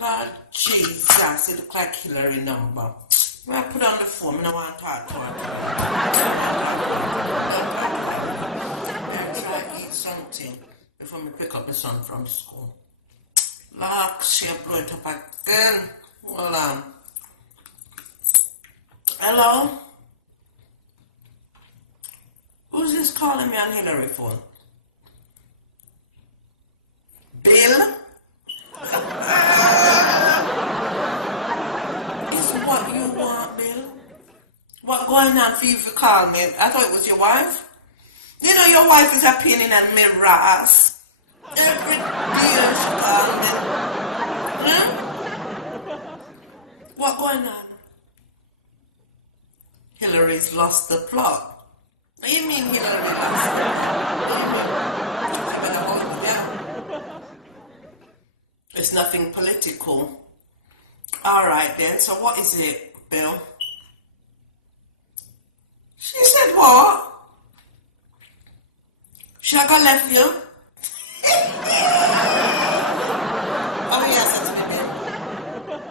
Lord Jesus, it look like Hillary number. When I put on the phone, I don't want to talk to her. I try to eat something before I pick up my son from school. Lord, she blow it up again. Hold on. Hello? Who's this calling me on Hillary phone? Bill? Is what you want, Bill? What going on for you to call me? I thought it was your wife. You know your wife is a pain in the mirror ass. Every day she calls me. What going on? Hillary's lost the plot. What do you mean Hillary lost the plot? What do you mean? You better hold me down. It's nothing political. Alright then, so what is it, Bill? She said what? Shagga left you? Oh yes, that's me, Bill.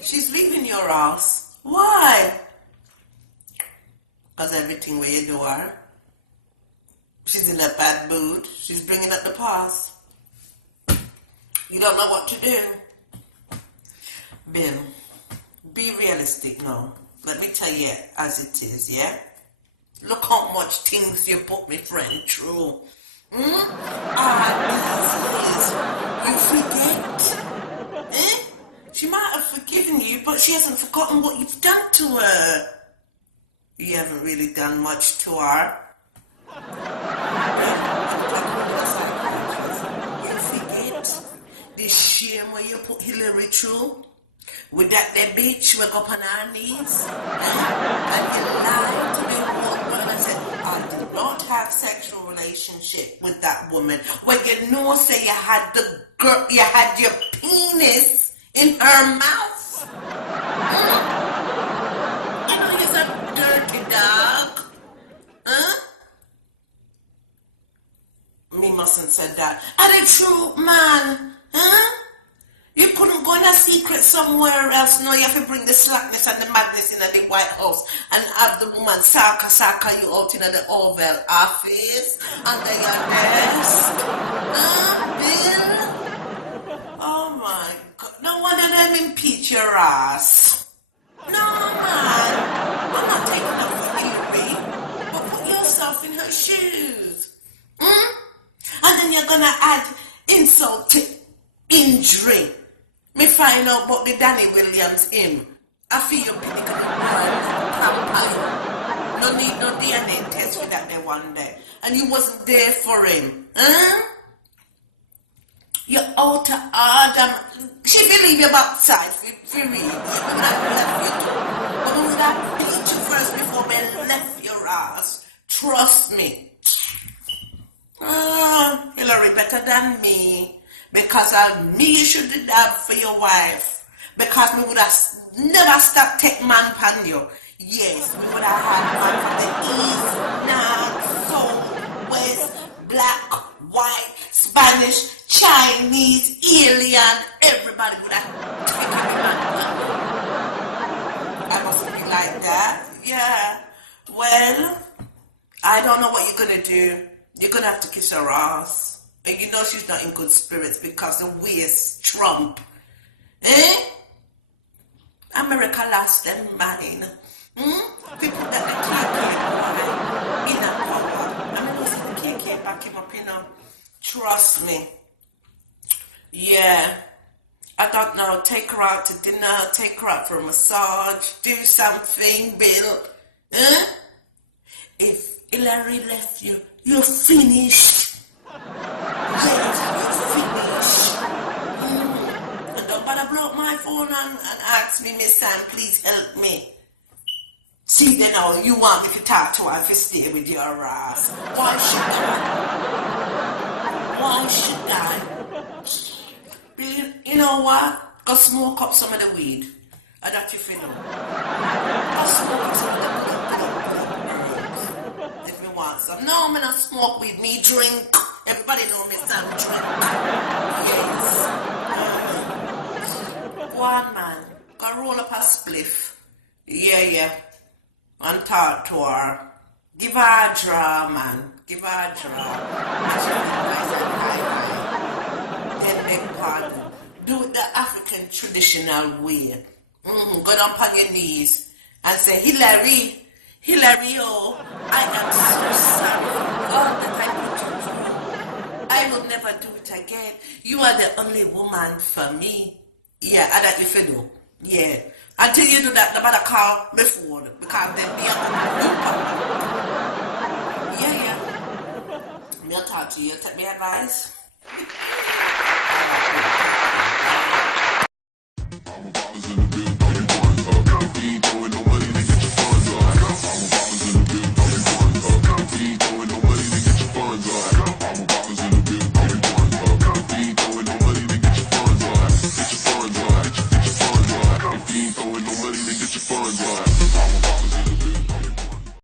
She's leaving your house. Why? Because everything where you do her, she's in a bad mood. She's bringing up the past. You don't know what to do. Bill, be realistic now. Let me tell you as it is, yeah? Look how much things you put me friend through. These years, you forget. Eh? She might have forgiven you, but she hasn't forgotten what you've done to her. You haven't really done much to her. You forget the shame where you put Hillary through with that bitch wake up on her knees and you lied to the woman and said, I did not have sexual relationship with that woman. When you know, say you had the girl, you had your penis in her mouth. You know you're a dirty dog. Huh? Me mustn't said that. Are the truth, man? Huh? You couldn't go in a secret somewhere else. No, you have to bring the slackness and the madness in the White House and have the woman saka you out in the Oval Office under your desk. Bill? Oh my God. No wonder them impeach your ass. No, man. I'm not taking up for Hillary. But put yourself in her shoes. And then you're gonna add insult to injury. Me find out about the Danny Williams him. I feel you pick up campaign. No need no DNA test for that day one day. And you wasn't there for him. You're out of order. She believe you backside for real. But we would have beat you first before we left your ass. Trust me. Hillary better than me. Because of me you should have for your wife. Because we would have never stopped take man pan you. Yes, we would have had man from the east, north, south, west, black, white, Spanish, Chinese, alien, everybody would have taken the man pan. I must be like that. Yeah. Well, I don't know what you're gonna do. You're gonna have to kiss her ass. And you know she's not in good spirits because the waste Trump. America lost their mind. People that the KK in a power. I mean, listen, the KK back him up, you know. Trust me. Yeah. I don't know. Take her out to dinner. Take her out for a massage. Do something, Bill. If Hillary left you, you're finished. Yes, you're finished. And don't bother blow up my phone and ask me, Miss Sam, please help me. See, then now you want me to talk to her if you stay with your ass. Why should I? Why should I? Bill, you know what? Go smoke up some of the weed. And that you feel. Go smoke up some of the herbs. If you want some. No, I'm not smoke weed. Me drink. Everybody know me, Sam drink. Yes. on, man. Go roll up a spliff. Yeah. And talk to her. Give her a draw, man. Give her a draw. And she will nice and high. Then beg pardon. Do it the African traditional way. Go down on your knees and say, Hillary, oh, I am so sorry for all that I put you through. I will never do it again. You are the only woman for me. Yeah, and that if you do. Yeah. Until you do that, no matter call before, because then me Yeah. I'll talk to you. Take me advice.